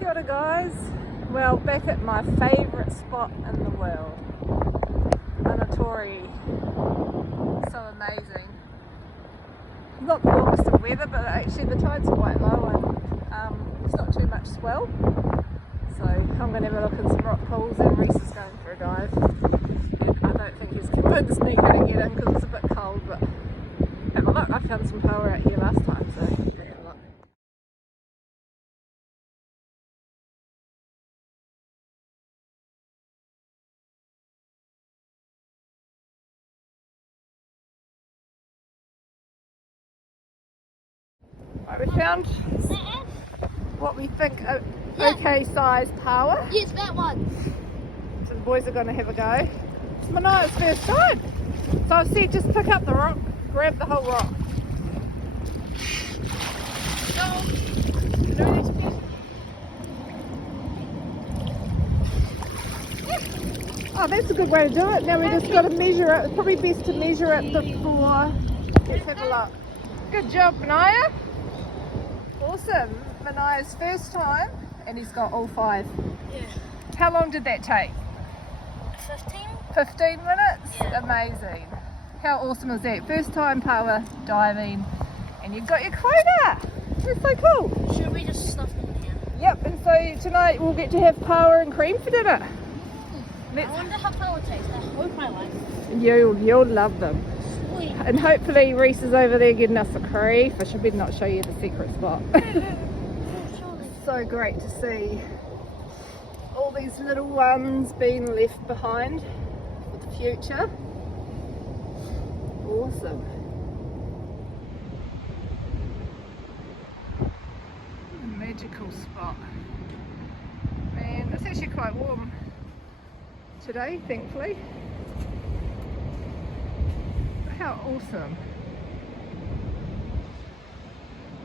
Kia ora guys, well back at my favourite spot in the world, Anatori. So amazing. Not the warmest of weather, but actually the tide's quite low and it's not too much swell. So I'm going to have a look in some rock pools and Reese is going for a dive. And I don't think he's convinced me how to get in because it's a bit cold, but have a look. I found some Paua out here last time, so have a look. Right, we found what we think a okay size Paua. Yes, that one. So the boys are going to have a go. It's Manaya's first time. So I've said just pick up the rock, grab the whole rock. Oh, that's a good way to do it. Now we just got to measure it. It's probably best to measure it before. Let's have a look. Good job, Manaya. Awesome. Manaya's first time, and he's got all 5. Yeah. How long did that take? 15? 15 minutes? Yeah. Amazing. How awesome is that? First time Paua diving, and you've got your quota. That's so cool. Should we just stuff them in here? Yep, and so tonight we'll get to have Paua and cream for dinner. I wonder how Paua tastes. I hope I like it. You'll love them. Sweet. And hopefully Reese is over there getting us a crayfish. I better not show you the secret spot. So great to see all these little ones being left behind for the future. Awesome. Magical spot. Man, it's actually quite warm today, thankfully. How awesome.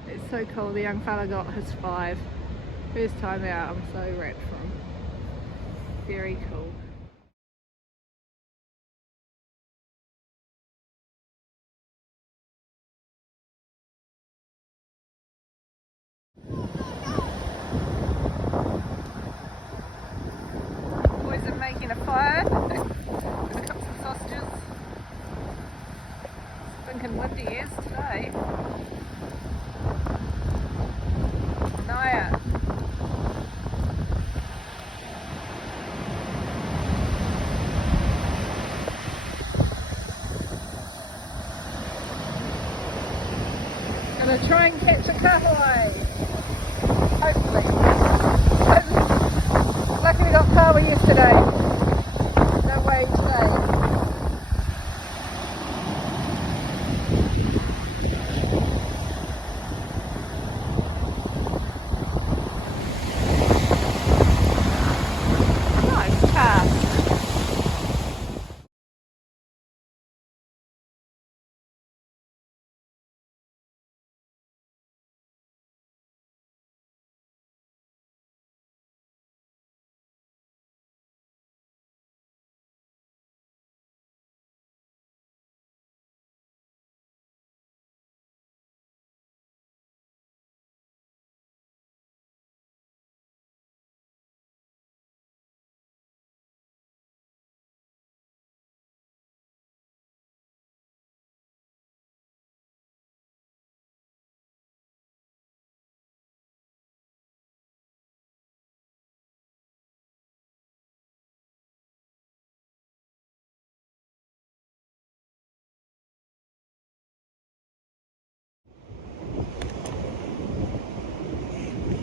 It's so cool. The young fella got his 5. First time out. I'm so wrapped for him. Very cool. Boys are making a fire. Gonna cook some sausages. It's stinking windy as today. Naya. Gonna try and catch a kahawai. Hopefully. Lucky we got Paua yesterday. No way today. Nice cast.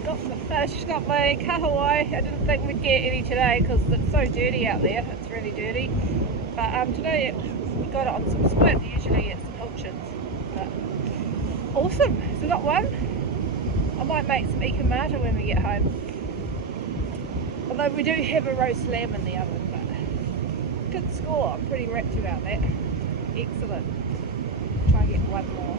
Got the fish, got my kahawai. I didn't think we'd get any today because it's so dirty out there. It's really dirty. But today we got it on some squid. Usually it's pilchards. But awesome. So got one. I might make some ikamata when we get home. Although we do have a roast lamb in the oven. But good score. I'm pretty wrapped about that. Excellent. Try and get one more.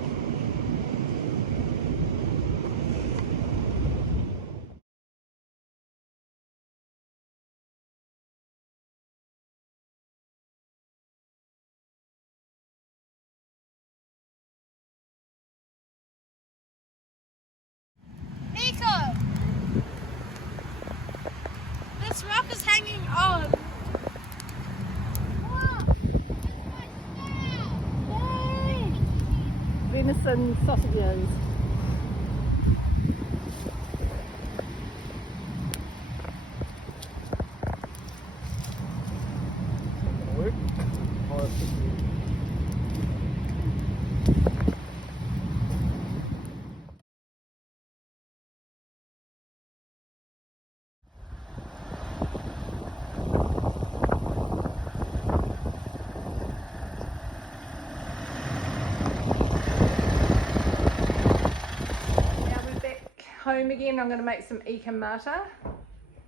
Nico! fillets and sausages. Home again. I'm going to make some ikan mata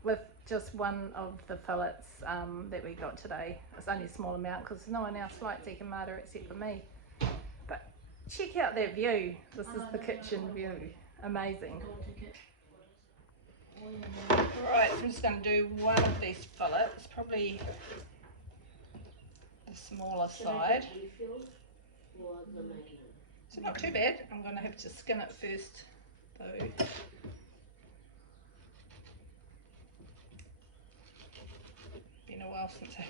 with just one of the fillets that we got today. It's only a small amount because no one else likes ikan mata except for me. But check out that view. This is the kitchen view. Amazing. Alright, so I'm just going to do one of these fillets, probably the smaller side. So not too bad. I'm going to have to skin it first though. Been a while since I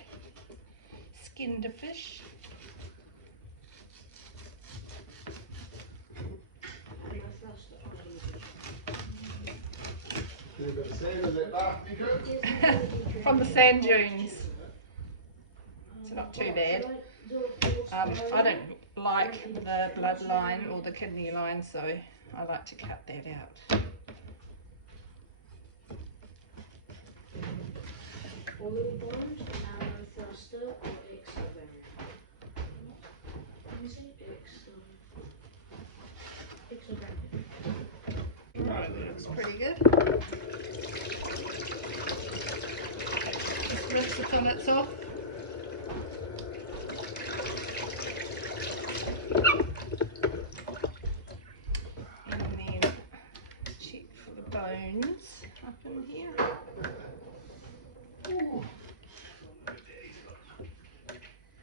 skinned a fish. From the sand dunes. It's not too bad. I don't like the bloodline or the kidney line, so I like to cut that out. Oil bond, arrow thruster, or extra variant? You say extra variant. Right, that looks pretty good. Just rinse the fillets off. And then check for the bones up in here. Ooh.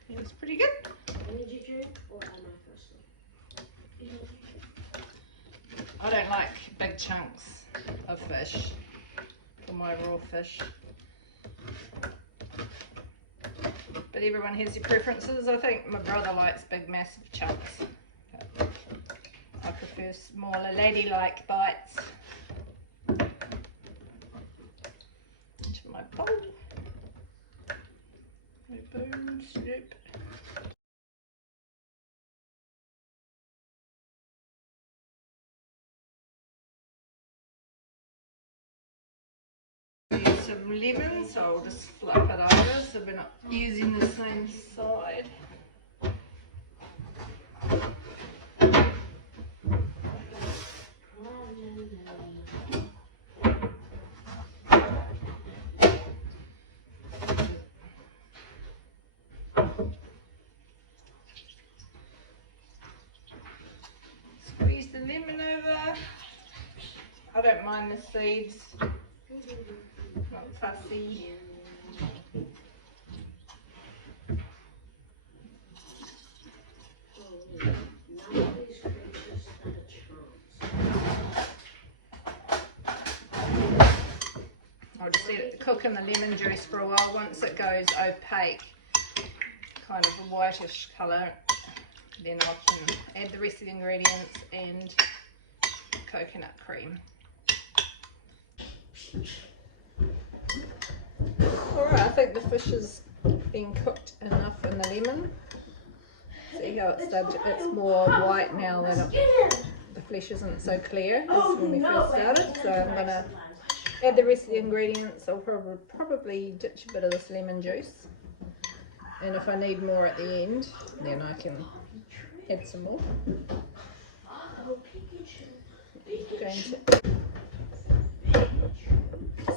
It was pretty good. I don't like big chunks of fish for my raw fish. But everyone has their preferences. I think my brother likes big massive chunks. I prefer smaller ladylike bites. Into my bowl. My bone soup. Use some lemon, so I'll just flip it over so we're not using the same side. Squeeze the lemon over. I don't mind the seeds. Not fussy. I'll just let it cook in the lemon juice for a while. Once it goes opaque, kind of a whitish colour, then I can add the rest of the ingredients and coconut cream. Alright, I think the fish has been cooked enough in the lemon. See how it's more white now than the flesh isn't so clear as when we first started. So I'm going to add the rest of the ingredients. I'll probably ditch a bit of this lemon juice. And if I need more at the end, then I can add some more.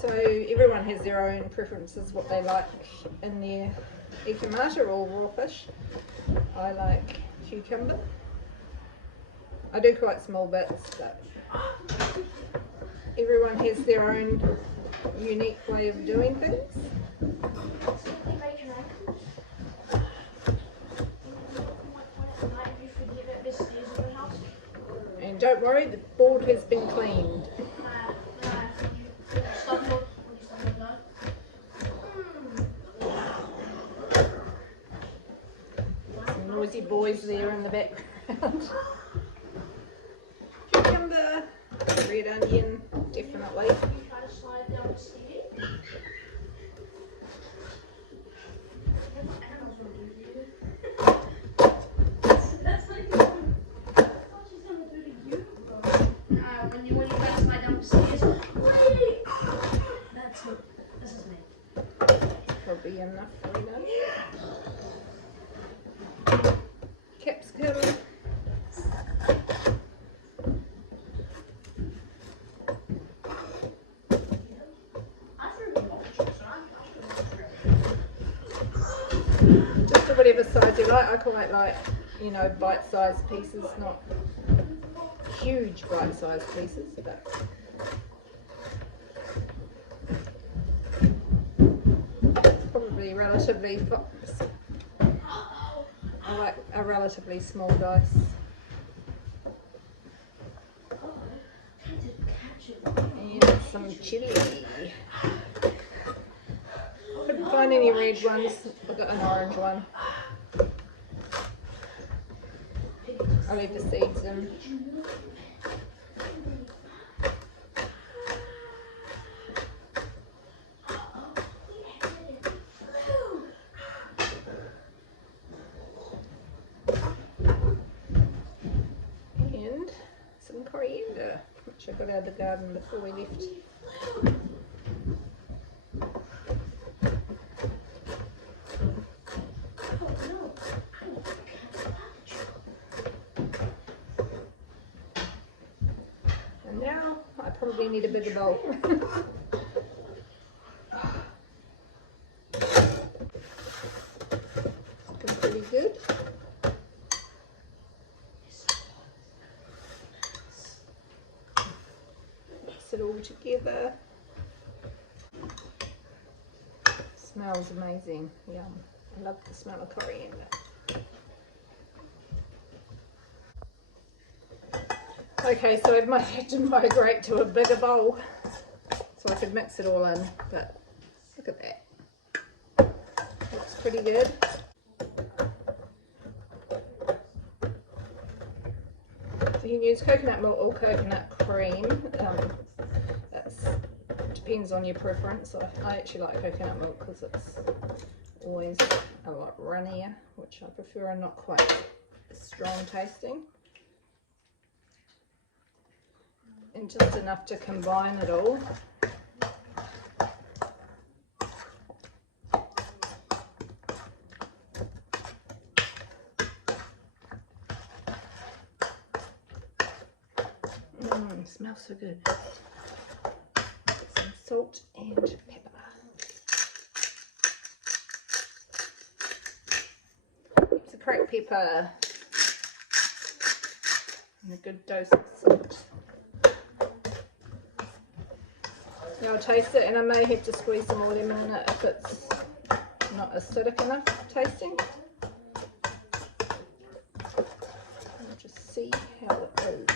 So everyone has their own preferences, what they like in their ikan mata or raw fish. I like cucumber. I do quite small bits, but everyone has their own unique way of doing things. And don't worry, the board has been cleaned. Some noisy boys there in the background. lovely. When you guys slide down the stairs, wait! This is me. Probably enough for you know. Capsicum. Just to whatever size you like. I quite like, you know, bite-sized pieces, not huge bite-sized pieces, but probably relatively. I like a relatively small dice. And some chili. Couldn't find any red ones. I got an orange one. I'll leave the seeds in. And some coriander, which I got out of the garden before we left. And now I probably need a bigger bowl. Looking pretty good. Mix it all together. Smells amazing. Yum. I love the smell of coriander. Okay, so I might have to migrate to a bigger bowl so I could mix it all in, but look at that. Looks pretty good. So you can use coconut milk or coconut cream. That depends on your preference. I actually like coconut milk because it's always a lot runnier, which I prefer, and not quite strong tasting. And just enough to combine it all. Smells so good. Some salt and pepper. It's a cracked pepper and a good dose of salt. Now I'll taste it, and I may have to squeeze some more lemon in it if it's not acidic enough tasting. I'll just see how it is.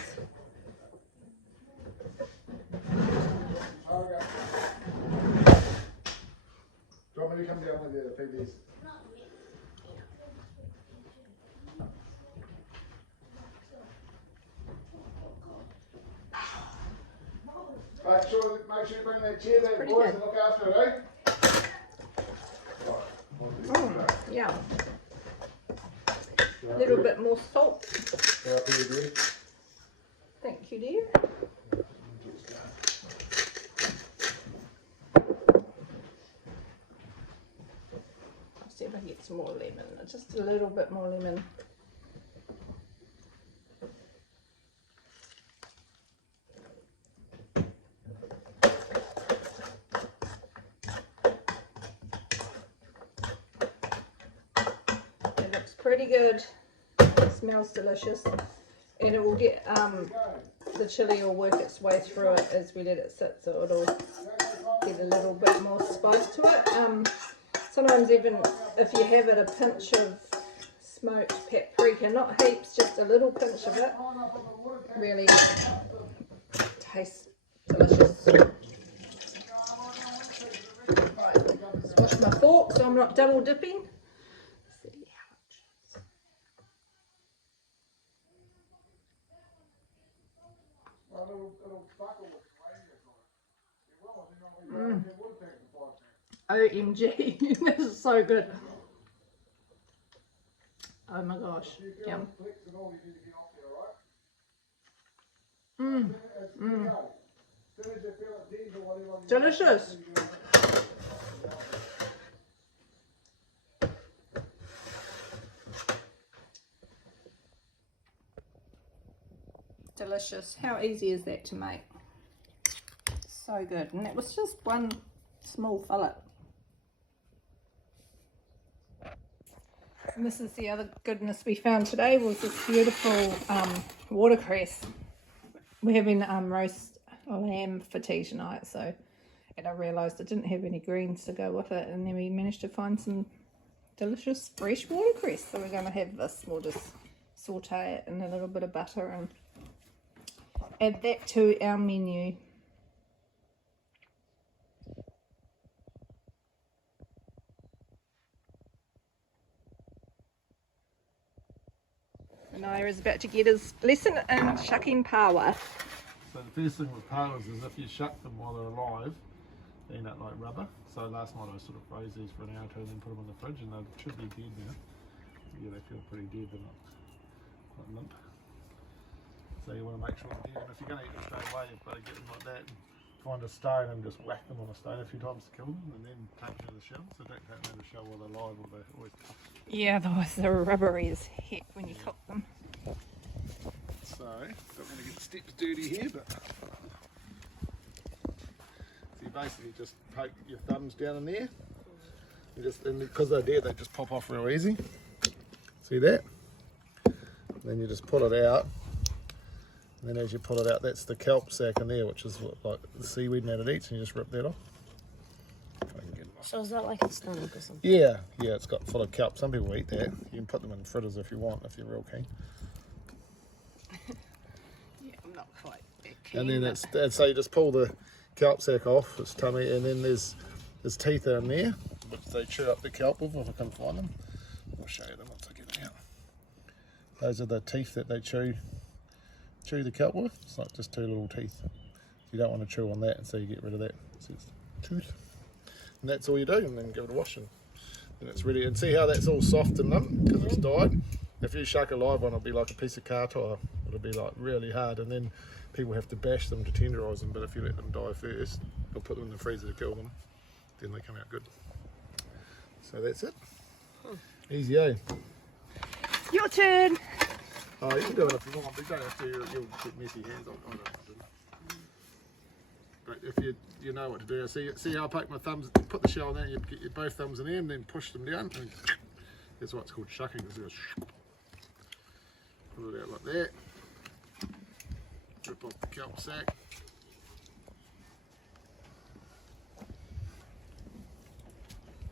Do you want me to come down with you to feed these? Make sure you bring that chair there, boys, and look after it, eh? Yeah. A little bit more salt. Thank you, dear. I'll see if I can get some more lemon. Just a little bit more lemon. Pretty good. It smells delicious, and it will get the chili will work its way through it as we let it sit, so it'll get a little bit more spice to it. Sometimes even if you have it, a pinch of smoked paprika, not heaps, just a little pinch of it, really tastes delicious. Right, let's wash my fork so I'm not double dipping. It'll buckle with the rain. OMG, this is so good. Oh my gosh, yum. Delicious. Delicious. How easy is that to make? So good. And that was just one small fillet. And this is the other goodness we found today, was this beautiful watercress. We're having roast lamb for tea tonight, so, and I realised I didn't have any greens to go with it, and then we managed to find some delicious fresh watercress. So we're going to have this. We'll just saute it in a little bit of butter and add that to our menu. Naya is about to get his lesson in shucking Paua. So the first thing with Pauas is if you shuck them while they're alive, they end up like rubber. So last night I sort of froze these for an hour or two and then put them in the fridge, and they should be dead now. Yeah, they feel pretty dead, they're not quite limp. So you want to make sure they're dead, and if you're going to eat them straight away, you've got to get them like that and find a stone and just whack them on a stone a few times to kill them, and then take them out of the shell. So don't take them out of the shell while they're alive, or they're always tough. Yeah, otherwise they're rubbery as heck when you cook them. So, don't want to get the steps dirty here, but so you basically just poke your thumbs down in there, and because they're dead, they just pop off real easy. See that? Then you just pull it out, and then as you pull it out, that's the kelp sac in there, which is like the seaweed and that it eats, and you just rip that off. So is that like a stomach or something? Yeah, it's got full of kelp. Some people eat that. You can put them in fritters if you want, if you're real keen. Yeah, I'm not quite that keen. And then so you just pull the kelp sac off its tummy, and then there's teeth in there, which they chew up the kelp with if I can find them. I'll show you them once I get them out. Those are the teeth that they chew the kelp with. It's like just two little teeth. You don't want to chew on that, and so you get rid of that. So it's tooth. And that's all you do, and then give it a wash, and then it's ready. And see how that's all soft and limp because it's died. If you shuck a live one, it'll be like a piece of car tire. It'll be like really hard, and then people have to bash them to tenderize them. But if you let them die first, or put them in the freezer to kill them, then they come out good. So that's it. Easy, eh? Your turn. Oh, you can do it if you want, but you don't have to. You'll get messy hands. I don't. But if you know what to do, see how I poke my thumbs, put the shell in there, you get your both thumbs in there, and then push them down. And that's why it's called shucking. It goes, pull it out like that. Rip off the kelp sac.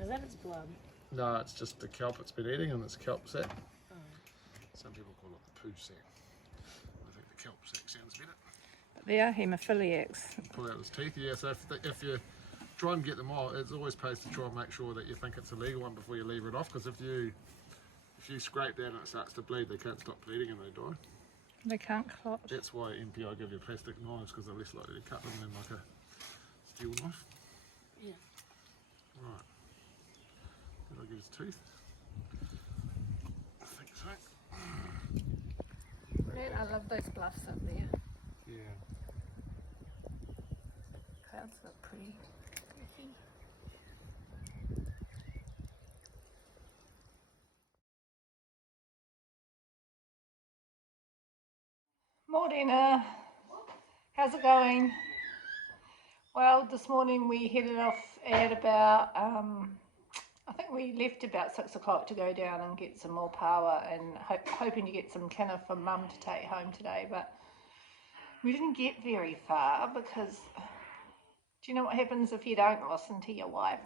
Is that its blood? No, it's just the kelp it's been eating, and it's kelp sac. Oh. Some people call it the pooch sac. I think the kelp sac sounds better. They are haemophiliacs. Pull out his teeth, yeah. So if you try and get them off, it's always pays to try and make sure that you think it's a legal one before you leave it off. Because if you scrape that and it starts to bleed, they can't stop bleeding and they die. They can't clot. That's why MPI give you plastic knives, because they're less likely to cut them than like a steel knife. Yeah. Right. Did I get his teeth? I think so. I love those bluffs up there. Yeah. Clouds look pretty. Morning, how's it going? Well, this morning we headed off at about, I think we left about 6 o'clock to go down and get some more Paua, and hoping to get some kinner for Mum to take home today, but we didn't get very far because do you know what happens if you don't listen to your wife?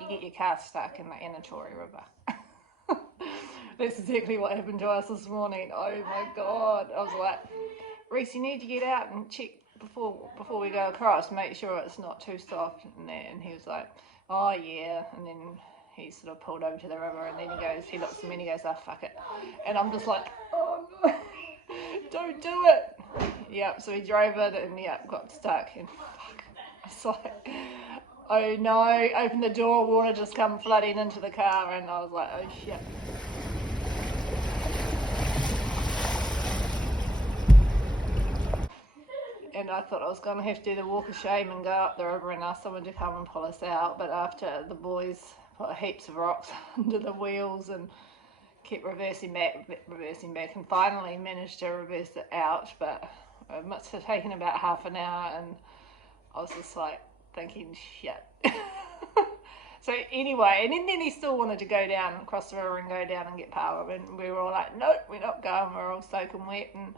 You get your car stuck in the Anatori River. That's exactly what happened to us this morning. Oh my God. I was like, Reese, you need to get out and check before we go across, make sure it's not too soft and that. And he was like, oh yeah. And then he sort of pulled over to the river, and then he looks at me and he goes, oh fuck it. And I'm just like, oh no, don't do it. Yep, so he drove it and yep, got stuck, and fuck. It's like, Oh no, open the door, water just come flooding into the car, and I was like, oh shit. And I thought I was going to have to do the walk of shame and go up the river and ask someone to come and pull us out, but after the boys put heaps of rocks under the wheels and kept reversing back, and finally managed to reverse it out, but it must have taken about half an hour, and I was just like thinking, shit. So anyway, and then he still wanted to go down, across the river and go down and get Paua, and we were all like, nope, we're not going, we're all soaking wet, and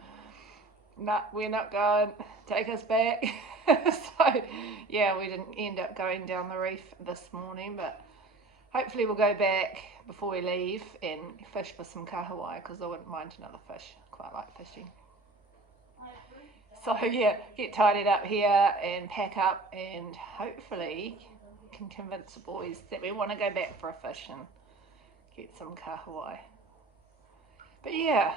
no, we're not going, take us back. So yeah, we didn't end up going down the reef this morning, but hopefully we'll go back before we leave and fish for some kahawai, because I wouldn't mind another fish. Quite like fishing. So yeah, get tidied up here and pack up, and hopefully can convince the boys that we want to go back for a fish and get some kahawai. But yeah,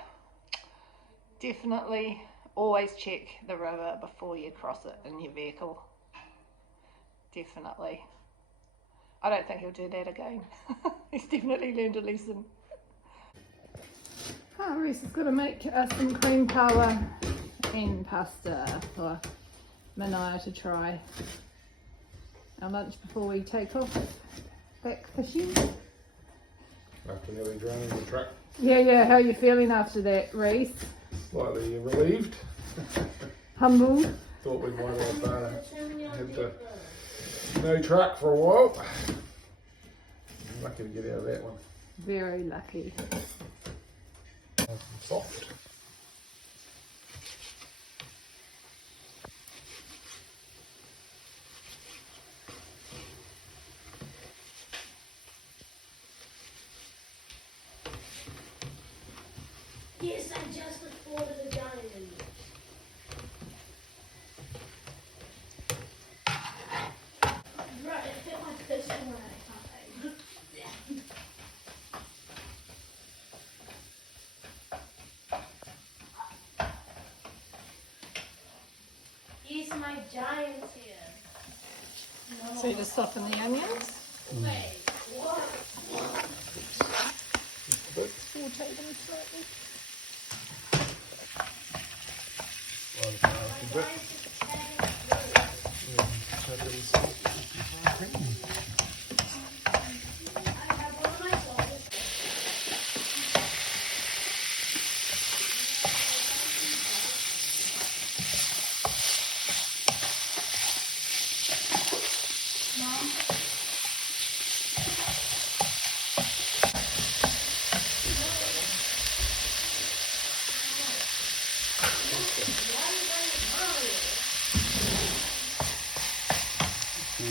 definitely always check the river before you cross it in your vehicle. Definitely. I don't think he'll do that again. He's definitely learned a lesson. Oh, Reese is going to make us some cream Paua and pasta for Manaya to try. Our lunch before we take off back fishing. After nearly drowning the truck. Yeah, how are you feeling after that, Reese? Slightly relieved. Humbled? Thought we might have had the no truck for a while. Lucky to get out of that one. Very lucky. Nice and soft. Yes, I just looked forward to the giant. Right, it fit my fist when I can't. Yes, my giant here. No. So you just soften the onions? Wait, what? Rotate them slightly.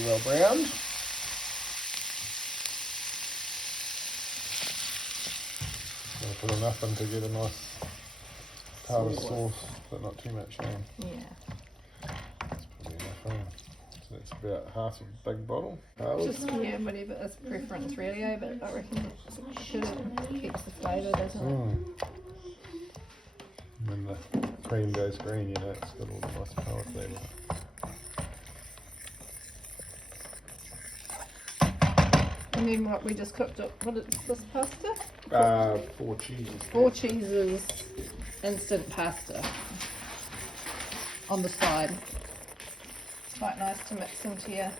Well browned. I'll put enough in to get a nice Paua sauce, but not too much. Yeah. That's probably enough. So that's about half a big bottle. Paua. Just, yeah, whatever is preference really, but I reckon it should keeps the flavour, doesn't it? When the cream goes green, you know, it's got all the nice Paua flavour. And then what we just cooked up, what is this pasta? 4 cheeses. 4 cheeses, instant pasta on the side. It's quite nice to mix into your...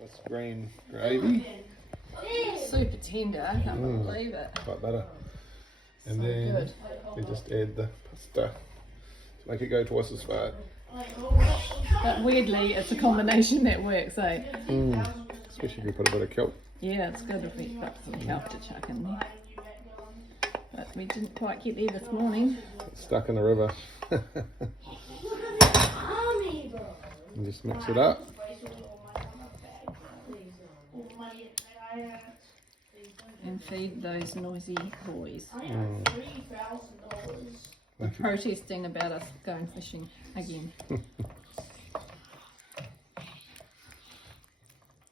That's green gravy. Super tender, I can't believe it. Like butter. And So then good. you just add the pasta to make it go twice as fast. But weirdly, it's a combination that works, eh? Especially if you put a bit of kelp. Yeah, it's good if we put some kelp to chuck in there. But we didn't quite get there this morning. It's stuck in the river. Mommy, bro. And just mix it up. And feed those noisy boys. $3,000. They're protesting about us going fishing again.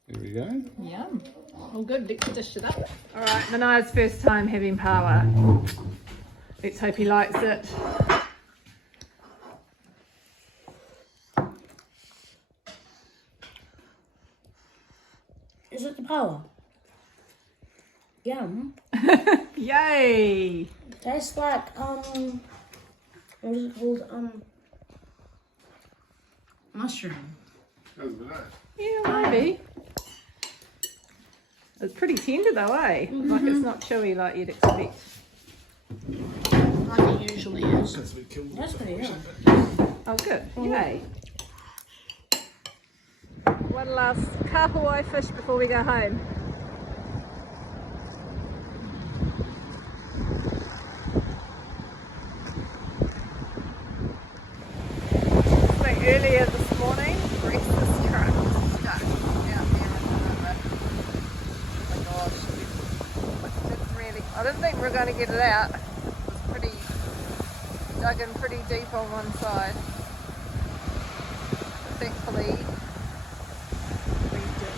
There we go. Yum. All good, let's dish it up. Alright, Manaya's first time having Paua. Let's hope he likes it. Is it the Paua? Yum. Yay! Tastes like, what is it called? Mushroom. Yeah, maybe. It's pretty tender though, eh? Like it's not chewy like you'd expect. Like it usually is. That's pretty good. Oh, good. Yay. One last kahawai fish before we go home. So earlier this morning, Reese's truck was stuck out there in the river. Oh my gosh, it's really, I didn't think we were going to get it out. It was pretty, dug in pretty deep on one side. But thankfully, we did.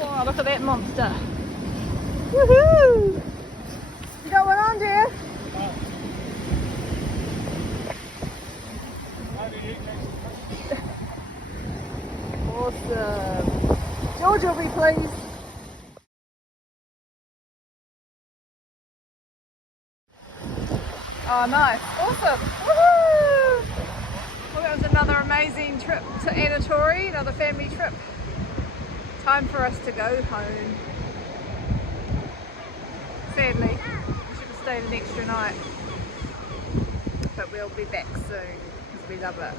Oh, look at that monster. Woohoo! You got one on, dear? Awesome. George will be pleased. Oh, nice. Awesome. Woohoo! Well, that was another amazing trip to Anatori, another family trip. Time for us to go home. Sadly, we should have stayed an extra night. But we'll be back soon because we love it.